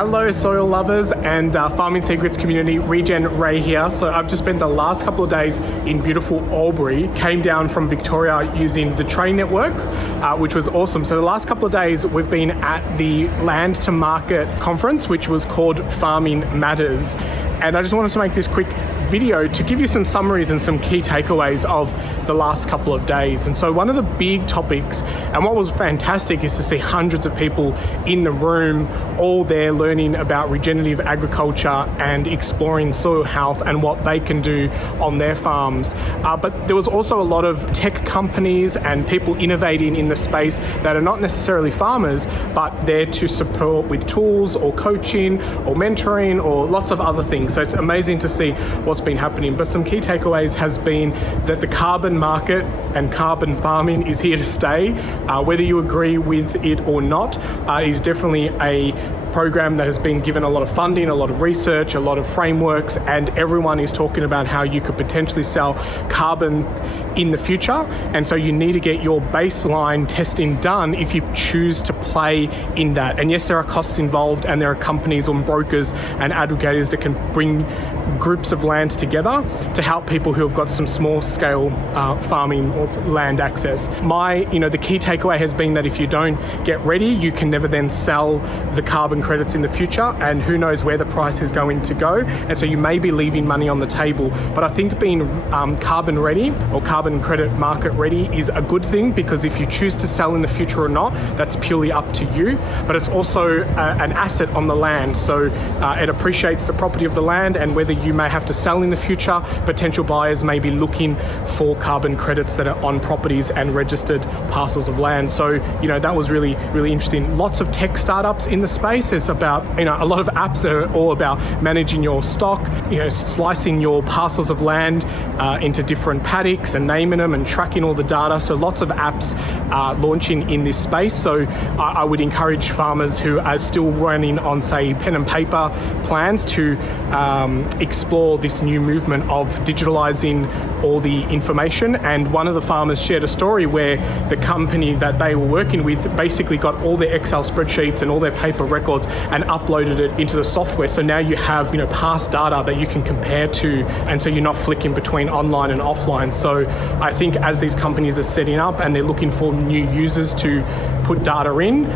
Hello soil lovers and Farming Secrets community, Regen Ray here. So I've just spent the last couple of days in beautiful Albury, came down from Victoria using the train network, which was awesome. So the last couple of days we've been at the Land to Market conference, which was called Farming Matters. And I just wanted to make this quick video to give you some summaries and some key takeaways of the last couple of days. And so one of the big topics, and what was fantastic, is to see hundreds of people in the room, all there learning about regenerative agriculture and exploring soil health and what they can do on their farms. But there was also a lot of tech companies and people innovating in the space that are not necessarily farmers, but there to support with tools or coaching or mentoring or lots of other things. So it's amazing to see what's been happening. But some key takeaways has been that the carbon market and carbon farming is here to stay. Whether you agree with it or not, is definitely a program that has been given a lot of funding, a lot of research, a lot of frameworks, and everyone is talking about how you could potentially sell carbon in the future. And so you need to get your baseline testing done if you choose to play in that. And yes, there are costs involved, and there are companies and brokers and aggregators that can bring groups of land together to help people who have got some small scale farming or land access. The key takeaway has been that if you don't get ready, you can never then sell the carbon credits in the future, and who knows where the price is going to go. And so you may be leaving money on the table. But I think being carbon ready or carbon credit market ready is a good thing, because if you choose to sell in the future or not, that's purely up to you. But it's also an asset on the land. So it appreciates the property of the land, and whether you may have to sell in the future, potential buyers may be looking for carbon credits that are on properties and registered parcels of land. So, that was really, really interesting. Lots of tech startups in the space. It's about, a lot of apps that are all about managing your stock, slicing your parcels of land into different paddocks and naming them and tracking all the data. So lots of apps launching in this space. So I would encourage farmers who are still running on, say, pen and paper plans to explore this new movement of digitalizing all the information. And one of the farmers shared a story where the company that they were working with basically got all their Excel spreadsheets and all their paper records and uploaded it into the software. So now you have, past data that you can compare to, and so you're not flicking between online and offline. So I think as these companies are setting up and they're looking for new users to put data in,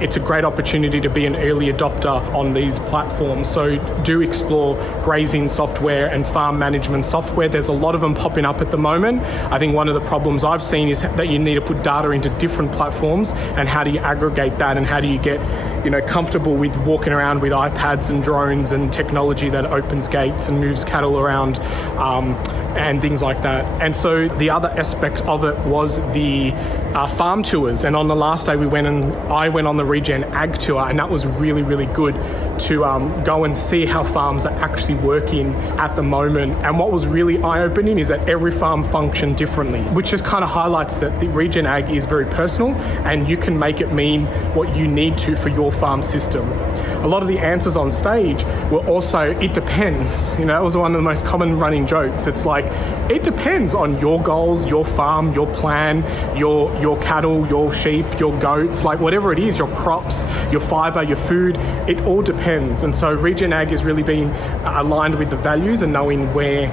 it's a great opportunity to be an early adopter on these platforms. So do explore grazing software and farm management software. There's a lot of them popping up at the moment. I think one of the problems I've seen is that you need to put data into different platforms, and how do you aggregate that, and how do you get comfortable with walking around with iPads and drones and technology that opens gates and moves cattle around and things like that. And so the other aspect of it was the farm tours. And on the last day I went on the Regen Ag tour, and that was really, really good to go and see how farms are actually working at the moment. And what was really eye-opening is that every farm functioned differently, which just kind of highlights that the Regen Ag is very personal, and you can make it mean what you need to for your farm system. A lot of the answers on stage were also, it depends. That was one of the most common running jokes. It's like, it depends on your goals, your farm, your plan, your cattle, your sheep, your goats, like whatever it is, your crops, your fiber, your food, it all depends. And so Regen Ag is really being aligned with the values and knowing where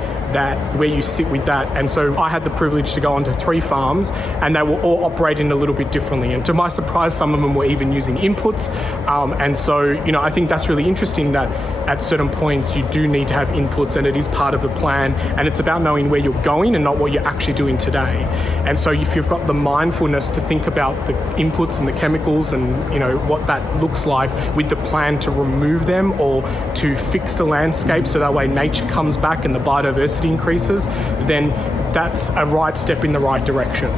you sit with that. And so I had the privilege to go onto 3 farms, and they were all operating a little bit differently. And to my surprise, some of them were even using inputs. And so, I think that's really interesting that at certain points you do need to have inputs, and it is part of the plan. And it's about knowing where you're going and not what you're actually doing today. And so if you've got the mindfulness to think about the inputs and the chemicals and, what that looks like, with the plan to remove them or to fix the landscape so that way nature comes back and the biodiversity increases, then that's a right step in the right direction.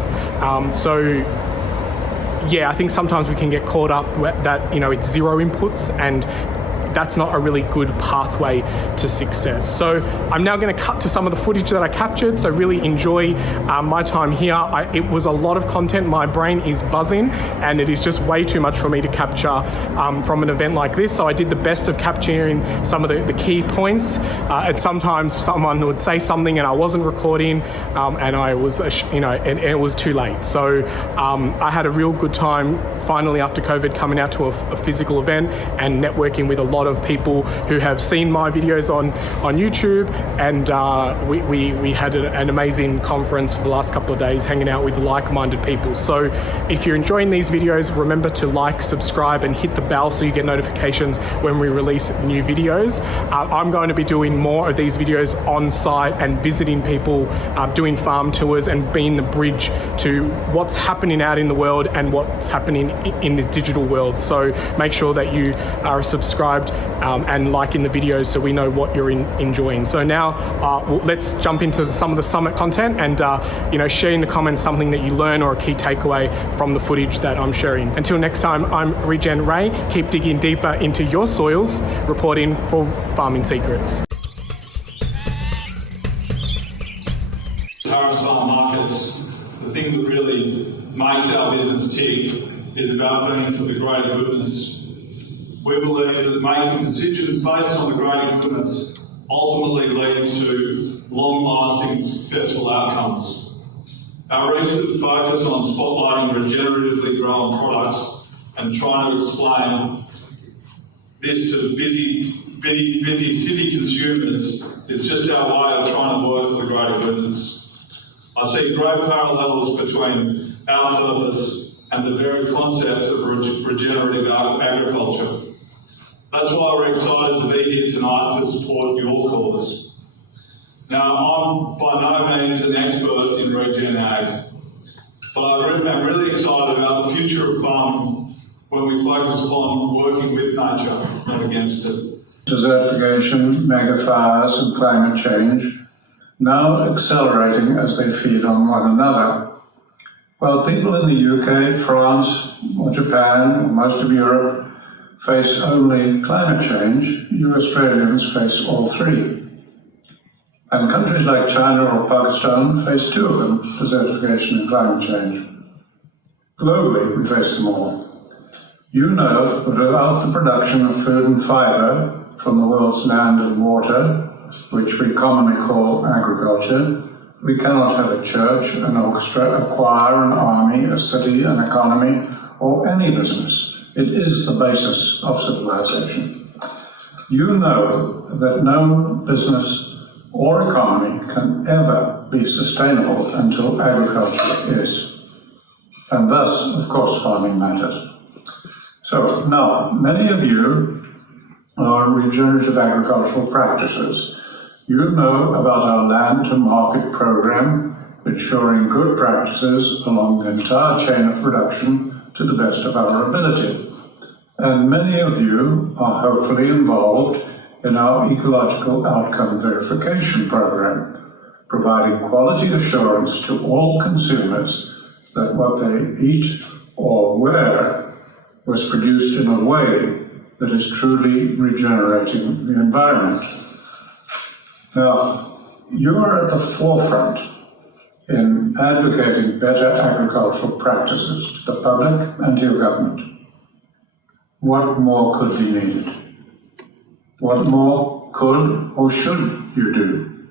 I think sometimes we can get caught up that, it's zero inputs, and that's not a really good pathway to success. So I'm now going to cut to some of the footage that I captured, so really enjoy my time here. It was a lot of content. My brain is buzzing and it is just way too much for me to capture from an event like this, so I did the best of capturing some of the key points, and sometimes someone would say something and I wasn't recording, and I was, and it was too late. So I had a real good time finally after COVID coming out to a physical event and networking with a lot of people who have seen my videos on YouTube, and we had an amazing conference for the last couple of days hanging out with like-minded people. So if you're enjoying these videos, remember to like, subscribe and hit the bell so you get notifications when we release new videos. I'm going to be doing more of these videos on site and visiting people, doing farm tours and being the bridge to what's happening out in the world and what's happening in the digital world. So make sure that you are subscribed and liking the videos so we know what you're enjoying. So now let's jump into some of the summit content and share in the comments something that you learn or a key takeaway from the footage that I'm sharing. Until next time, I'm Regen Ray. Keep digging deeper into your soils, reporting for Farming Secrets. Paris farm markets, the thing that really makes our business tick is about being for the greater goodness. We believe that making decisions based on the greater goodness ultimately leads to long-lasting, successful outcomes. Our recent focus on spotlighting regeneratively grown products and trying to explain this to busy city consumers is just our way of trying to work for the greater goodness. I see great parallels between our purpose and the very concept of regenerative agriculture. That's why we're excited to be here tonight to support your cause. Now, I'm by no means an expert in regen ag, but I'm really excited about the future of farming when we focus upon working with nature, not against it. Desertification, mega fires and climate change now accelerating as they feed on one another. While people in the UK, France or Japan, or most of Europe, face only climate change, you Australians face all three. And countries like China or Pakistan face two of them, desertification and climate change. Globally, we face them all. You know that without the production of food and fibre from the world's land and water, which we commonly call agriculture, we cannot have a church, an orchestra, a choir, an army, a city, an economy, or any business. It is the basis of civilization. You know that no business or economy can ever be sustainable until agriculture is. And thus, of course, farming matters. So now, many of you are regenerative agricultural practices. You know about our land to market program, ensuring good practices along the entire chain of production to the best of our ability. And many of you are hopefully involved in our ecological outcome verification program, providing quality assurance to all consumers that what they eat or wear was produced in a way that is truly regenerating the environment. Now, you are at the forefront in advocating better agricultural practices to the public and to your government. What more could be needed? What more could or should you do?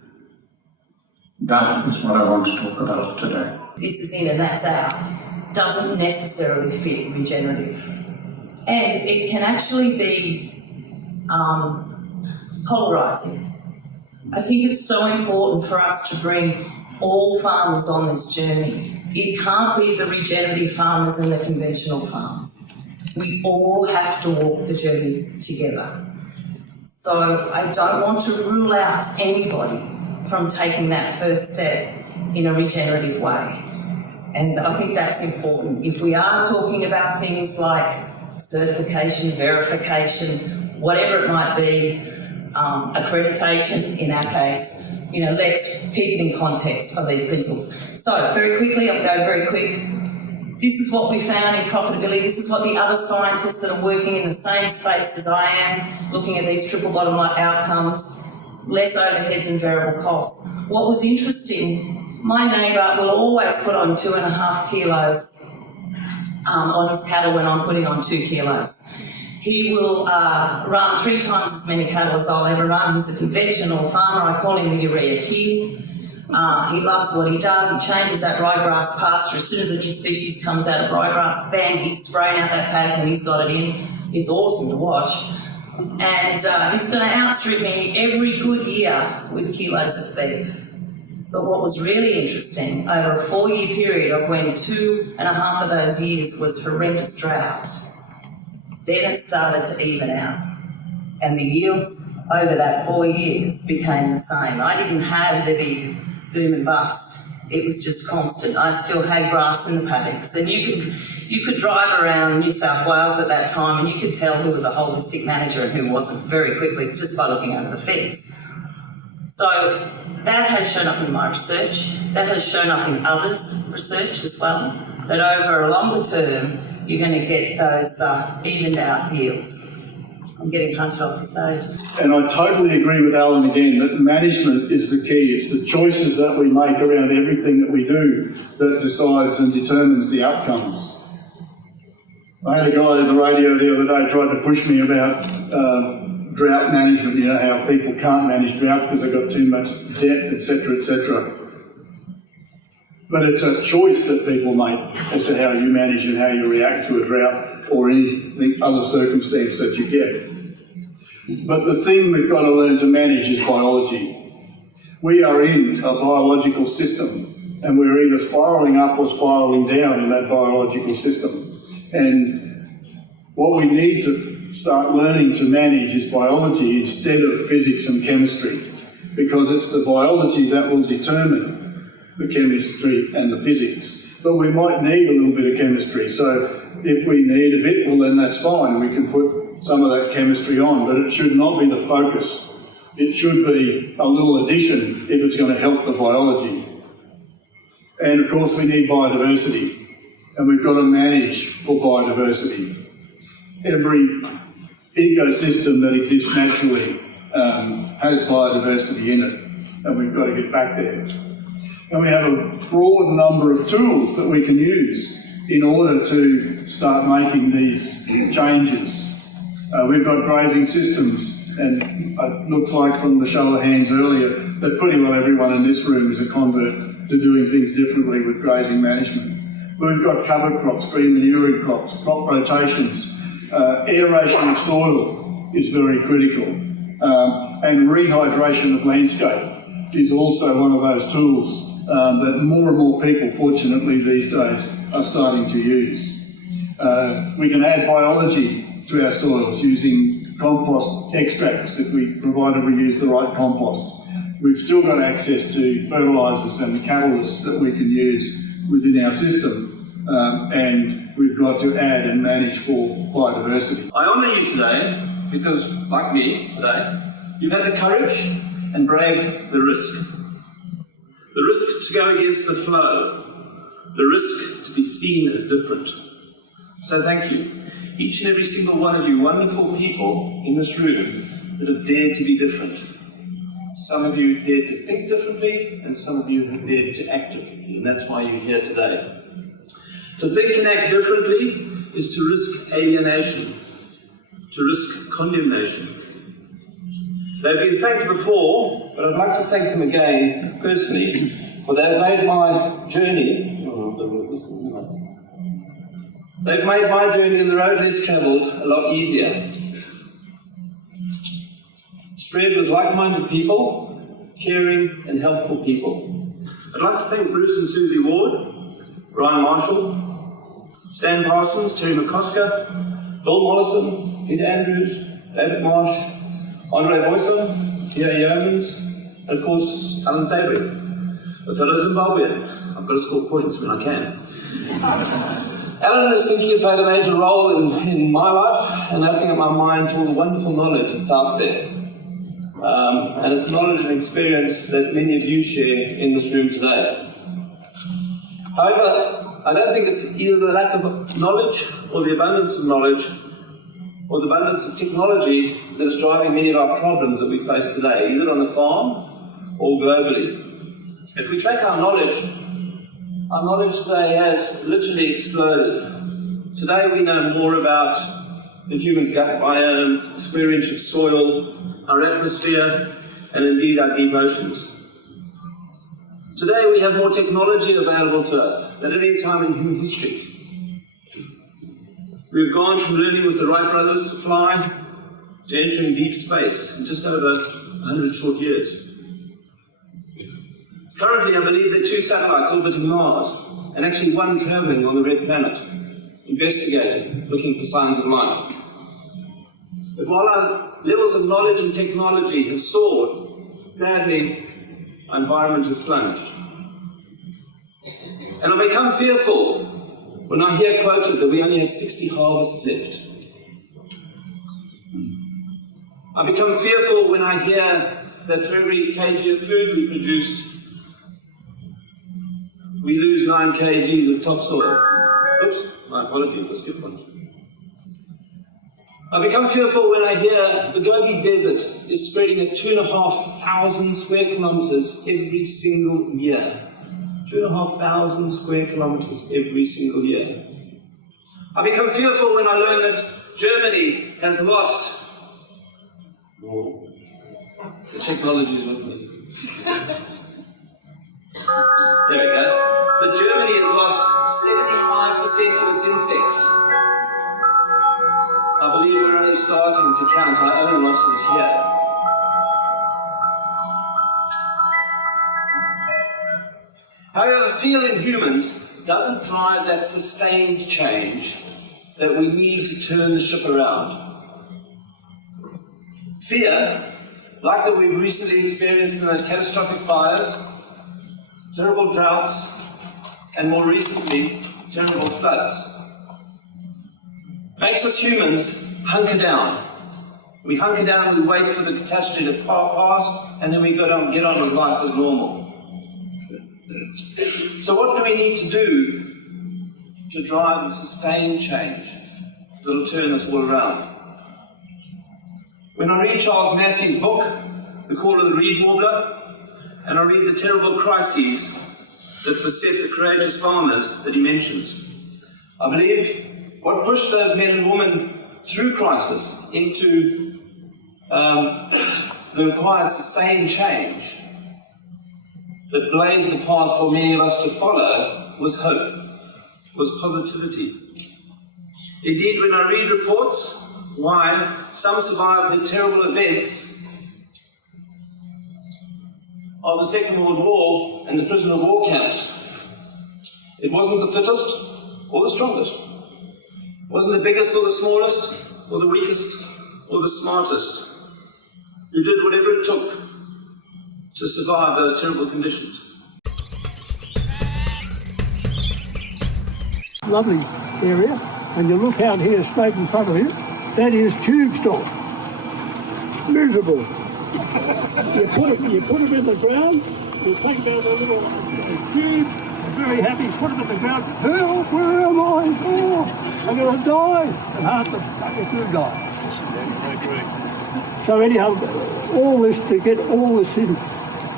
That is what I want to talk about today. This is in and that's out doesn't necessarily fit regenerative. And it can actually be polarising. I think it's so important for us to bring all farmers on this journey. It can't be the regenerative farmers and the conventional farmers. We all have to walk the journey together. So I don't want to rule out anybody from taking that first step in a regenerative way. And I think that's important. If we are talking about things like certification, verification, whatever it might be, accreditation in our case, let's keep it in context of these principles. So very quickly, I'm going very quick. This is what we found in profitability. This is what the other scientists that are working in the same space as I am, looking at these triple bottom line outcomes, less overheads and variable costs. What was interesting, my neighbour will always put on 2.5 kilos on his cattle when I'm putting on 2 kilos. He will run 3 times as many cattle as I'll ever run. He's a conventional farmer. I call him the urea king. He loves what he does. He changes that ryegrass pasture. As soon as a new species comes out of ryegrass, bang, he's spraying out that paddock and he's got it in. It's awesome to watch. And he's going to outstrip me every good year with kilos of beef. But what was really interesting, over a 4-year period of when 2.5 of those years was horrendous drought, then it started to even out. And the yields over that 4 years became the same. I didn't have the big boom and bust. It was just constant. I still had grass in the paddocks, and you could drive around New South Wales at that time and you could tell who was a holistic manager and who wasn't very quickly just by looking over the fence. So that has shown up in my research. That has shown up in others' research as well. That over a longer term, you're going to get those evened out yields. I'm getting hunted off the stage. And I totally agree with Allan again that management is the key. It's the choices that we make around everything that we do that decides and determines the outcomes. I had a guy on the radio the other day tried to push me about drought management, you know, how people can't manage drought because they've got too much debt, etc., etc. But it's a choice that people make as to how you manage and how you react to a drought or any other circumstance that you get. But the thing we've got to learn to manage is biology. We are in a biological system and we're either spiralling up or spiralling down in that biological system. And what we need to start learning to manage is biology instead of physics and chemistry, because it's the biology that will determine the chemistry and the physics. But we might need a little bit of chemistry. So if we need a bit, well then that's fine. We can put some of that chemistry on, but it should not be the focus. It should be a little addition if it's going to help the biology. And of course we need biodiversity, and we've got to manage for biodiversity. Every ecosystem that exists naturally has biodiversity in it, and we've got to get back there. And we have a broad number of tools that we can use in order to start making these changes. We've got grazing systems, and it looks like from the show of hands earlier that pretty well everyone in this room is a convert to doing things differently with grazing management. We've got cover crops, green manuring crops, crop rotations, aeration of soil is very critical, and rehydration of landscape is also one of those tools that more and more people, fortunately these days, are starting to use. We can add biology to our soils using compost extracts provided we use the right compost. We've still got access to fertilisers and catalysts that we can use within our system, and we've got to add and manage for biodiversity. I honour you today because, like me today, you've had the courage and braved the risk. The risk to go against the flow, the risk to be seen as different. So thank you. Each and every single one of you wonderful people in this room that have dared to be different. Some of you dared to think differently, and some of you have dared to act differently, and that's why you're here today. To think and act differently is to risk alienation, to risk condemnation. They've been thanked before, but I'd like to thank them again personally, for they've made my journey. They've made my journey in the road less travelled a lot easier. Spread with like-minded people, caring and helpful people. I'd like to thank Bruce and Susie Ward, Ryan Marshall, Stan Parsons, Terry McCosker, Bill Mollison, Peter Andrews, David Marsh, Andre Boyson, Pierre Yeomans, and of course Allan Savory, a fellow Zimbabwean. I've got to score points when I can. Allan has simply played a major role in my life and opening up my mind to all the wonderful knowledge that's out there. And it's knowledge and experience that many of you share in this room today. However, I don't think it's either the lack of knowledge or the abundance of knowledge or the abundance of technology that is driving many of our problems that we face today, either on the farm or globally. If we track our knowledge today has literally exploded. Today we know more about the human gut biome, the square inch of soil, our atmosphere, and indeed our deep oceans. Today we have more technology available to us than at any time in human history. We've gone from learning with the Wright brothers to fly to entering deep space in just over 100 short years. Currently, I believe there are 2 satellites orbiting Mars, and actually 1 traveling on the red planet, investigating, looking for signs of life. But while our levels of knowledge and technology have soared, sadly, our environment has plunged. And I become fearful when I hear quoted that we only have 60 harvests left. I become fearful when I hear that for every kg of food we produce, we lose 9 kgs of topsoil. Oops, my apologies, I skipped one. I become fearful when I hear the Gobi Desert is spreading at 2,500 square kilometers every single year. 2,500 square kilometers every single year. I become fearful when I learn that Germany has lost. Oh, the technology is with me. There we go. That Germany has lost 75% of its insects. I believe we're only starting to count our own losses here. However, fear in humans doesn't drive that sustained change that we need to turn the ship around. Fear, like that we've recently experienced in those catastrophic fires, terrible droughts, and more recently, terrible floods, makes us humans hunker down. We hunker down, we wait for the catastrophe to pass, and then we get on with life as normal. So what do we need to do to drive the sustained change that will turn us all around? When I read Charles Massey's book, The Call of the Reed Warbler, and I read the terrible crises that beset the courageous farmers that he mentions, I believe what pushed those men and women through crisis into the required sustained change that blazed a path for many of us to follow was hope, was positivity. Indeed, when I read reports why some survived the terrible events of the Second World War and the prisoner of war camps, it wasn't the fittest or the strongest. It wasn't the biggest or the smallest or the weakest or the smartest who did whatever it took to survive those terrible conditions. Lovely area, and you look out here straight in front of you, that is tube stock. Miserable. You put them in the ground, you take down the little tube, very happy, put them in the ground, help, where am I? Oh, I'm going to die. And half the fuckers do die. So anyhow, all this, to get all this in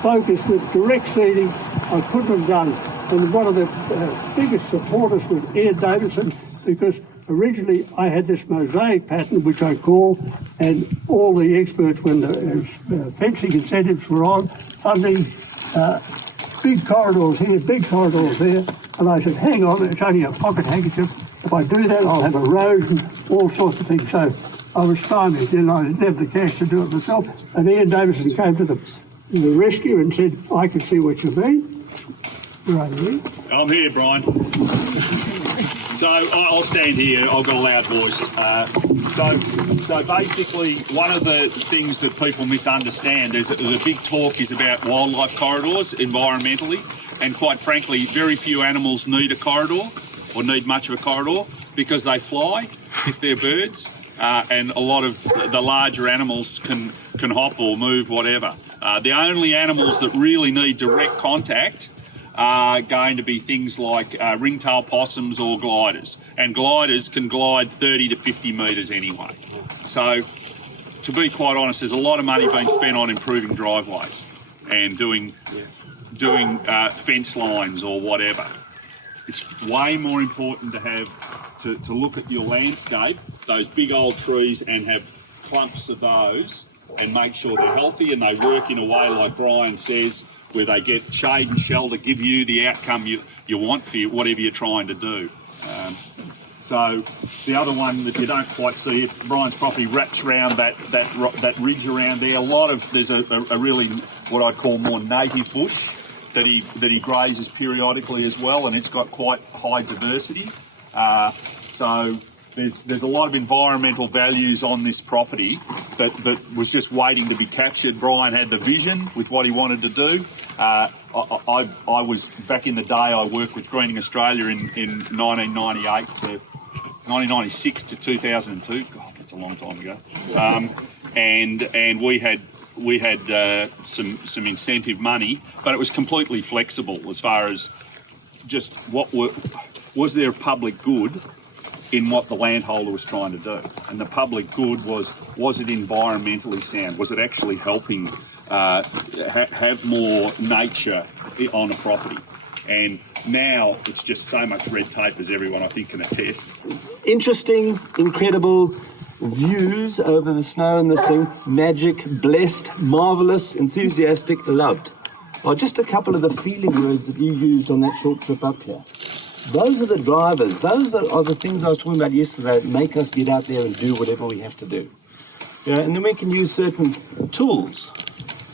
focus with direct seeding, I couldn't have done. And one of the biggest supporters was Ian Davison, because originally I had this mosaic pattern, which I call, and all the experts, when the fencing incentives were on, funding big corridors here, big corridors there, and I said, hang on, it's only a pocket handkerchief. If I do that, I'll have erosion, all sorts of things. So I was stymied, then I didn't have the cash to do it myself, and Ian Davison came to the rescue and said, I can see what you mean. Right here. I'm here, Brian. So I'll stand here. I've got a loud voice. So basically, one of the things that people misunderstand is that the big talk is about wildlife corridors environmentally, and quite frankly, very few animals need a corridor or need much of a corridor because they fly if they're birds, and a lot of the larger animals can hop or move, whatever. The only animals that really need direct contact are going to be things like ringtail possums or gliders, and gliders can glide 30 to 50 metres anyway. So, to be quite honest, there's a lot of money being spent on improving driveways and doing fence lines or whatever. It's way more important to have to look at your landscape, those big old trees, and have clumps of those, and make sure they're healthy and they work in a way, like Brian says, where they get shade and shelter, give you the outcome you want for whatever you're trying to do. So the other one that you don't quite see, if Brian's property wraps around that ridge around there, there's a really what I'd call more native bush that he grazes periodically as well, and it's got quite high diversity. So there's a lot of environmental values on this property that was just waiting to be captured. Brian had the vision with what he wanted to do. I was, back in the day, I worked with Greening Australia in 1998 to 1996 to 2002. God, that's a long time ago. And we had some incentive money, but it was completely flexible as far as just was there a public good in what the landholder was trying to do, and the public good was it environmentally sound? Was it actually helping have more nature on a property? And now it's just so much red tape, as everyone I think can attest. Interesting, incredible views over the snow and the thing. Magic, blessed, marvellous, enthusiastic, loved. Are just a couple of the feeling words that you used on that short trip up here. Those are the drivers. Those are the things I was talking about yesterday that make us get out there and do whatever we have to do. And then we can use certain tools.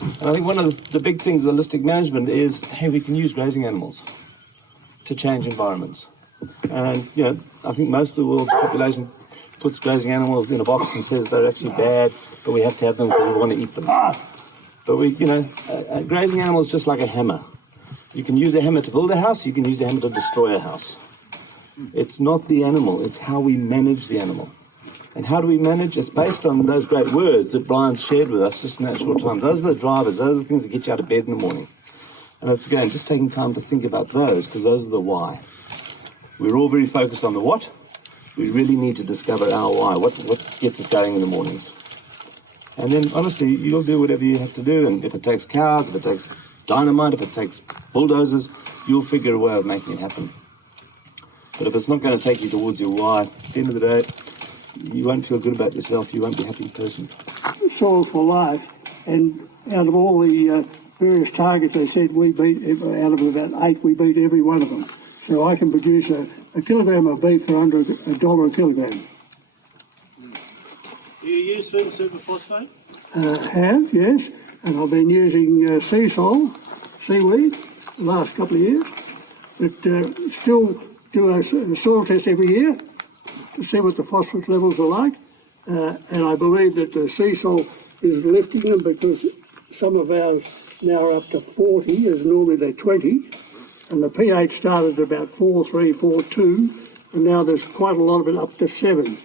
And I think one of the big things of holistic management is, hey, we can use grazing animals to change environments. And, I think most of the world's population puts grazing animals in a box and says they're actually bad, but we have to have them because we want to eat them. But a grazing animal is just like a hammer. You can use a hammer to build a house, you can use a hammer to destroy a house. It's not the animal, it's how we manage the animal. And how do we manage? It's based on those great words that Brian's shared with us just in that short time. Those are the drivers, those are the things that get you out of bed in the morning. And it's, again, just taking time to think about those, because those are the why. We're all very focused on the what. We really need to discover our why, what gets us going in the mornings. And then, honestly, you'll do whatever you have to do, and if it takes cows, if it takes dynamite, if it takes bulldozers, you'll figure a way of making it happen. But if it's not going to take you towards your why, at the end of the day, you won't feel good about yourself, you won't be a happy person. Soil for Life, and out of all the various targets they said, we beat, out of about 8, we beat every one of them. So I can produce a kilogram of beef for under $1 a kilogram. Do you use superphosphate? Have, yes. And I've been using seaweed, the last couple of years. But still do a soil test every year to see what the phosphorus levels are like. And I believe that the sea salt is lifting them, because some of ours now are up to 40, as normally they're 20. And the pH started at about 4.3, 4.2, and now there's quite a lot of it up to 7.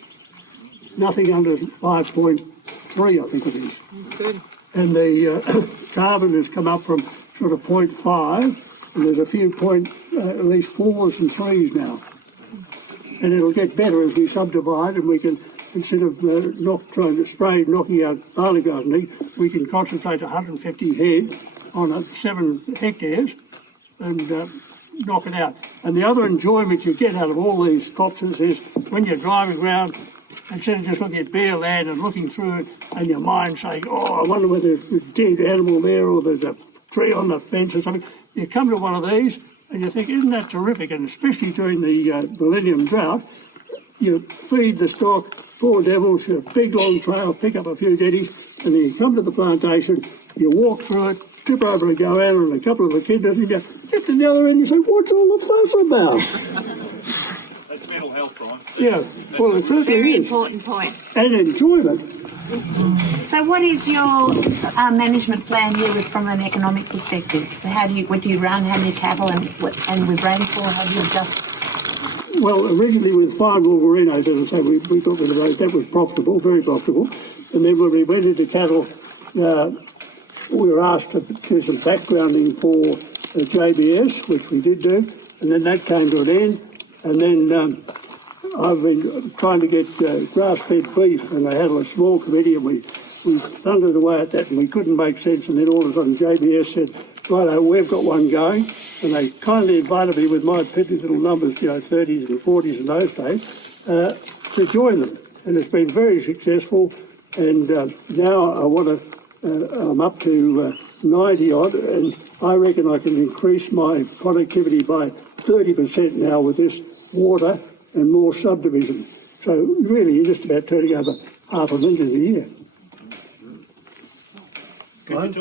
Nothing under 5.3, I think it is. Good. And the carbon has come up from sort of 0.5, and there's a few at least 4s and 3s now. And it'll get better as we subdivide, and we can, instead of trying to spray, knocking out barley gardening, we can concentrate 150 head on 7 hectares and knock it out. And the other enjoyment you get out of all these copses is when you're driving around, instead of just looking at bare land and looking through it, and your mind saying, oh, I wonder whether there's a dead animal there or there's a tree on the fence or something. You come to one of these and you think, isn't that terrific? And especially during the millennium drought, you feed the stock, poor devils, a big long trail, pick up a few deadies, and then you come to the plantation, you walk through it, trip over a goanna and a couple of echidnas, and you get to the other end and you say, what's all the fuss about? That's mental health, Brian. Yeah, well, it certainly Very is. important point. And enjoyment. So what is your management plan here from an economic perspective? What do you run? How many cattle? And with rainfall, how do you adjust? Well, originally with 5 Wolverinos, as I say, we got rid of those. That was profitable, very profitable. And then when we went into cattle, we were asked to do some backgrounding for JBS, which we did do, and then that came to an end. And then I've been trying to get grass-fed beef, and I had a small committee, and we thundered away at that, and we couldn't make sense. And then all of a sudden, JBS said, "Righto, we've got one going," and they kindly invited me with my petty little numbers, 30s and 40s in those days, to join them. And it's been very successful. And now I want to. I'm up to 90 odd, and I reckon I can increase my productivity by 30% now with this water and more subdivision. So really, you're just about turning over 500,000 a year. Could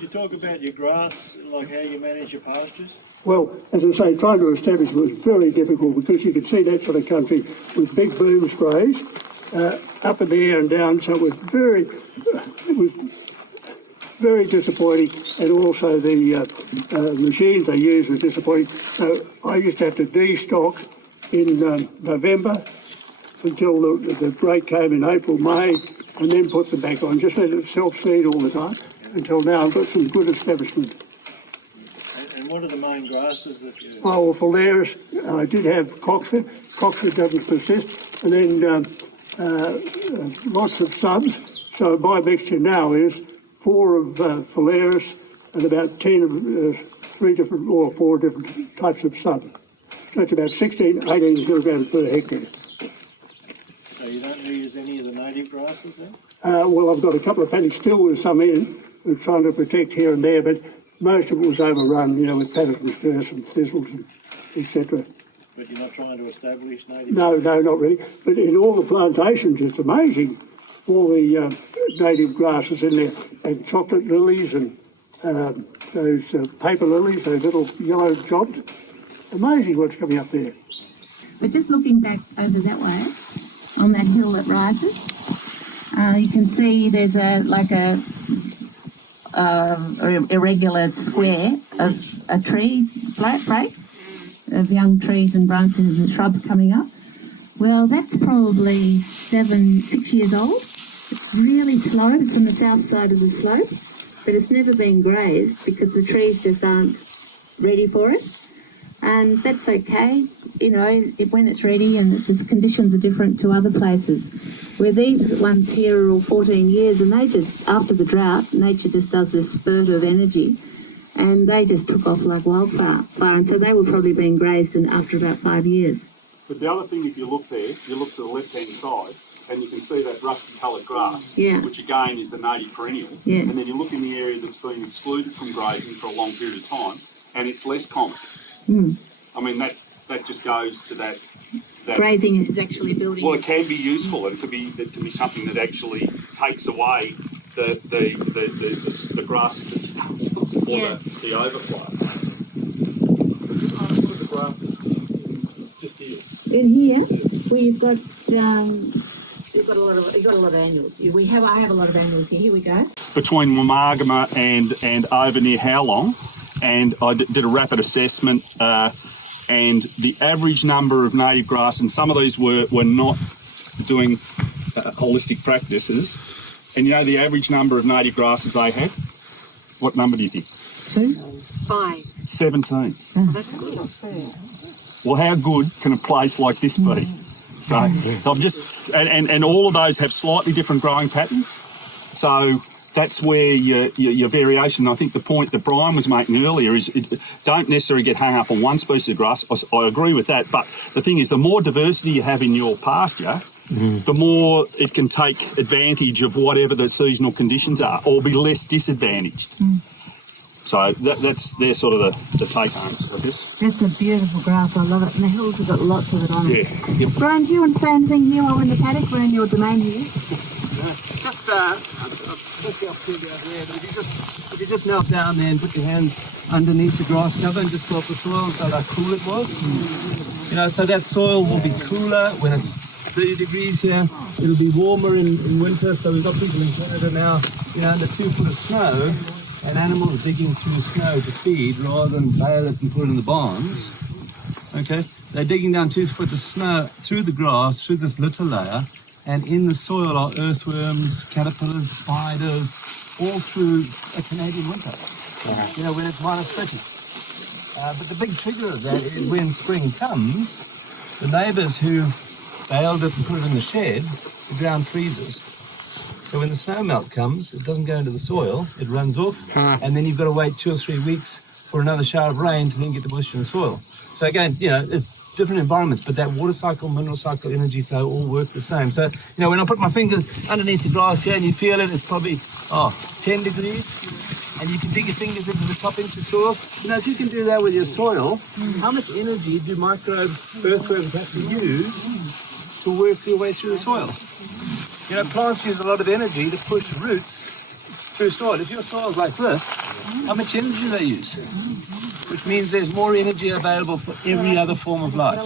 you talk about your grass, like how you manage your pastures? Well, as I say, trying to establish it was very difficult because you could see that sort of country with big boom sprays up in the air and down. So it was very disappointing, and also the machines they used were disappointing. So I used to have to destock in November until the break came in April, May, and then put them back on. Just let it self-seed all the time until now I've got some good establishment. And what are the main grasses that you... Oh, well, Phalaris, I did have Coxford. Coxford doesn't persist. And then lots of subs. So my mixture now is 4 of Phalaris and about 10 of 3 different or 4 different types of sub. So it's about 16, 18 kilograms per hectare. So you don't use any of the native grasses then? Well, I've got a couple of paddocks still with some in. We're trying to protect here and there, but most of it was overrun, with paddocks and sturse and thistles and etc. But you're not trying to establish native? No, not really. But in all the plantations, it's amazing, all the native grasses in there, and chocolate lilies and those paper lilies, those little yellow jobs. Amazing what's coming up there. But just looking back over that way, on that hill that rises, you can see there's a irregular square of a tree break of young trees and branches and shrubs coming up. Well, that's probably 6 years old. It's really slow. It's on the south side of the slope, but it's never been grazed because the trees just aren't ready for it. And that's okay, when it's ready, and the conditions are different to other places. Where these ones here are all 14 years, and they just, after the drought, nature just does this spurt of energy, and they just took off like wildfire. And so they were probably being grazed after about 5 years. But the other thing, if you look there, you look to the left-hand side, and you can see that rusty-coloured grass, which again is the native perennial. Yes. And then you look in the area that's been excluded from grazing for a long period of time, and it's less common. I mean, that just goes to that grazing is actually building. Well, it can be useful, and it can be something that actually takes away the grasses that the overflow. In here, where you've got a lot of annuals. I have a lot of annuals here. Here we go. Between Wamargama and over near Howlong, and I did a rapid assessment, and the average number of native grass, and some of these were not doing holistic practices, and the average number of native grasses they had, what number do you think? 2? 5. 17. Oh, that's good. Well, how good can a place like this be? So I'm just, and all of those have slightly different growing patterns. So that's where your variation. I think the point that Brian was making earlier is don't necessarily get hung up on one species of grass. I agree with that. But the thing is, the more diversity you have in your pasture, the more it can take advantage of whatever the seasonal conditions are, or be less disadvantaged. So they're sort of the take-homes, I guess. That's a beautiful grass. I love it. And the hills have got lots of it on it. Yeah. Yep. Brian, do you want to say anything here while we're in the paddock? We're in your domain here. Just the opportunity over there, but if you just knelt down there and put your hands underneath the grass cover and just felt the soil and felt how cool it was. So that soil will be cooler when it's 30 degrees here. It'll be warmer in winter, so we've got people in Canada now, under 2 foot of snow, and animals digging through snow to feed rather than bale it and put it in the barns. Okay, they're digging down 2 foot of snow through the grass, through this litter layer, and in the soil are earthworms, caterpillars, spiders, all through a Canadian winter. You know, when it's minus 30. But the big trigger of that is when spring comes, the neighbours who baled it and put it in the shed, the ground freezes. So when the snow melt comes, it doesn't go into the soil, it runs off, and then you've got to wait 2 or 3 weeks for another shower of rain to then get the moisture in the soil. So again, you know, it's different environments, but that water cycle, mineral cycle, energy flow all work the same. So, you know, when I put my fingers underneath the grass here and you feel it, it's probably 10 degrees, and you can dig your fingers into the top inch of soil. You know, if you can do that with your soil, how much energy do earthworms have to use to work your way through the soil? You know, plants use a lot of energy to push roots through soil. If your soil's like this, how much energy do they use? Which means there's more energy available for every other form of life.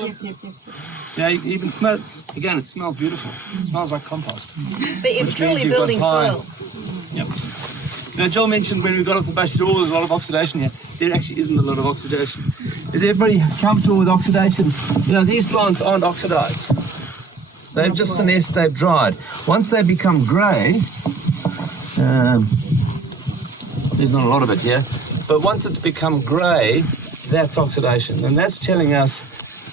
Yeah, you can smell it. Again, it smells beautiful. It smells like compost. But it's truly building soil. Yep. Now, Joel mentioned when we got off the bus, he said, there's a lot of oxidation here. There actually isn't a lot of oxidation. Is everybody comfortable with oxidation? You know, these plants aren't oxidized. They've just senesced, they've dried. Once they become grey, there's not a lot of it here, but once it's become grey, that's oxidation. And that's telling us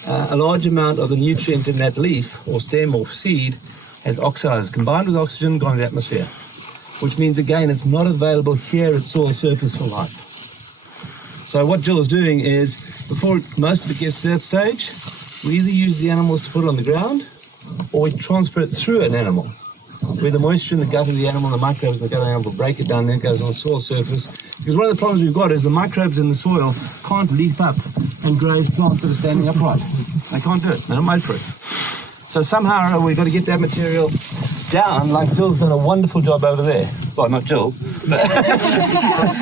a large amount of the nutrient in that leaf or stem or seed has oxidized, combined with oxygen, gone to the atmosphere. Which means, again, it's not available here at soil surface for life. So what Jill is doing is, before most of it gets to that stage, we either use the animals to put it on the ground, or we transfer it through an animal, where the moisture in the gut of the animal, the microbes in the gut of the animal will break it down, then it goes on the soil surface. Because one of the problems we've got is the microbes in the soil can't leap up and graze plants that are standing upright. They can't do it, they're not made for it. So somehow we've got to get that material down, like Jill's done a wonderful job over there. Well, not Jill, but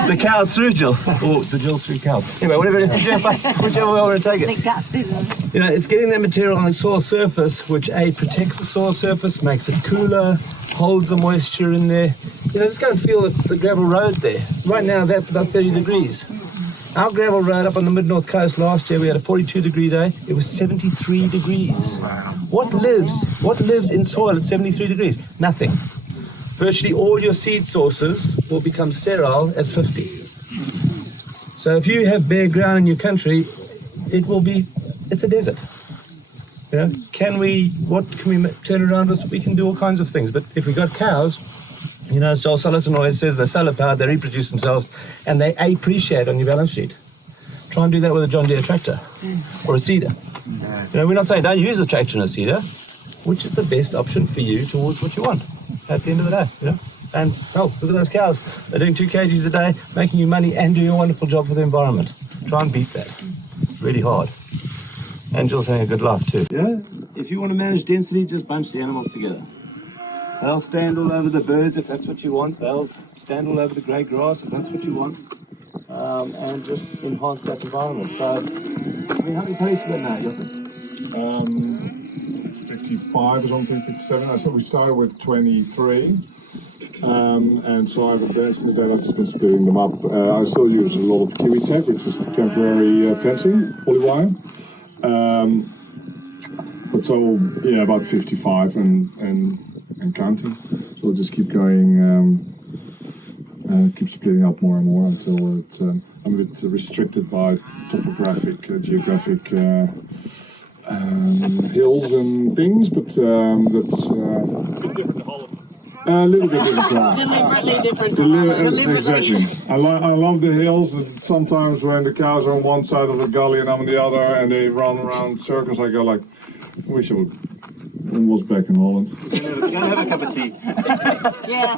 the cows through Jill, or the Jill through cows. Anyway, whichever way I want to take it. You know, it's getting that material on the soil surface, which A, protects the soil surface, makes it cooler, holds the moisture in there. You know, just go and feel the gravel road there. Right now, that's about 30 degrees. Our gravel road up on the mid-north coast last year, we had a 42-degree day. It was 73 degrees. Wow. What lives in soil at 73 degrees? Nothing. Virtually all your seed sources will become sterile at 50. So if you have bare ground in your country, it's a desert. You know, what can we turn around with? We can do all kinds of things. But if we've got cows, you know, as Joel Sullivan always says, they're solar powered, they reproduce themselves, and they appreciate on your balance sheet. Try and do that with a John Deere tractor or a seeder. You know, we're not saying don't use a tractor and a seeder. Which is the best option for you towards what you want at the end of the day, you know? And, look at those cows. They're doing 2 kgs a day, making you money and doing a wonderful job for the environment. Try and beat that. It's really hard. And Jill's having a good laugh too. Yeah? If you want to manage density, just bunch the animals together. They'll stand all over the birds if that's what you want. They'll stand all over the grey grass if that's what you want. And just enhance that environment. So, I mean, how many places you got now, Jochen? 55 or something, 57. So we started with 23. And so I've just been splitting them up. I still use a lot of kiwi tape, which is the temporary fencing, polywire. But so, yeah, about 55 and counting. So we'll just keep going, keep splitting up more and more until I'm a bit restricted by topographic, geographic hills and things, but that's a little bit different. Deliberately different. Deliberately. Exactly. I love the hills, and sometimes when the cows are on one side of the gully and I'm on the other, and they run around circles, I go like, I wish I was back in Holland. Go have a cup of tea. Yeah.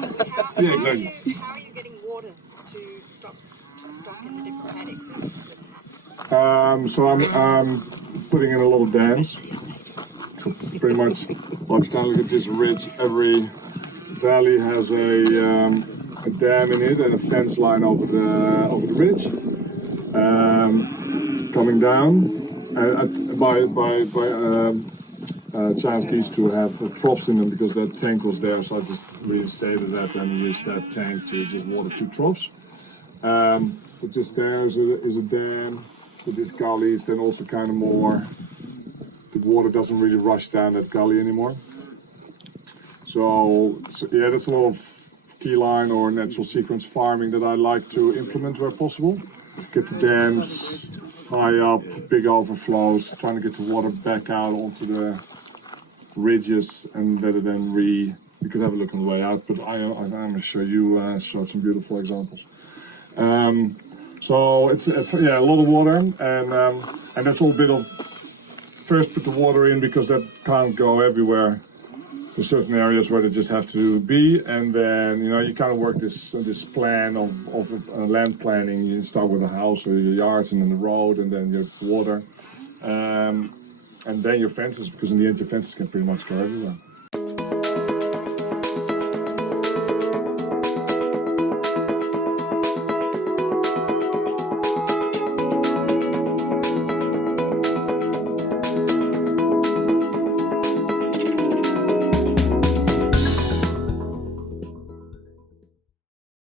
Yeah, exactly. How are you getting water to stock in the different paddocks? So I'm putting in a lot of dams. So pretty much, well, if you kind of look at this ridge, every valley has a dam in it and a fence line over the ridge. Coming down, chance these to have troughs in them because that tank was there, so I just reinstated that and used that tank to just water 2 troughs. But just there is a dam with these gullies, then also kind of more, the water doesn't really rush down that gully anymore. So yeah, that's a lot of keyline or natural sequence farming that I like to implement where possible. Get the dams high up, big overflows, trying to get the water back out onto the ridges and let it then you could have a look on the way out, but I'm going to show you some beautiful examples. So it's a lot of water, and that's all a bit of, first put the water in because that can't go everywhere. There's certain areas where they just have to be, and then you kind of work this plan of land planning. You start with a house or your yards, and then the road, and then your water, and then your fences, because in the end your fences can pretty much go everywhere.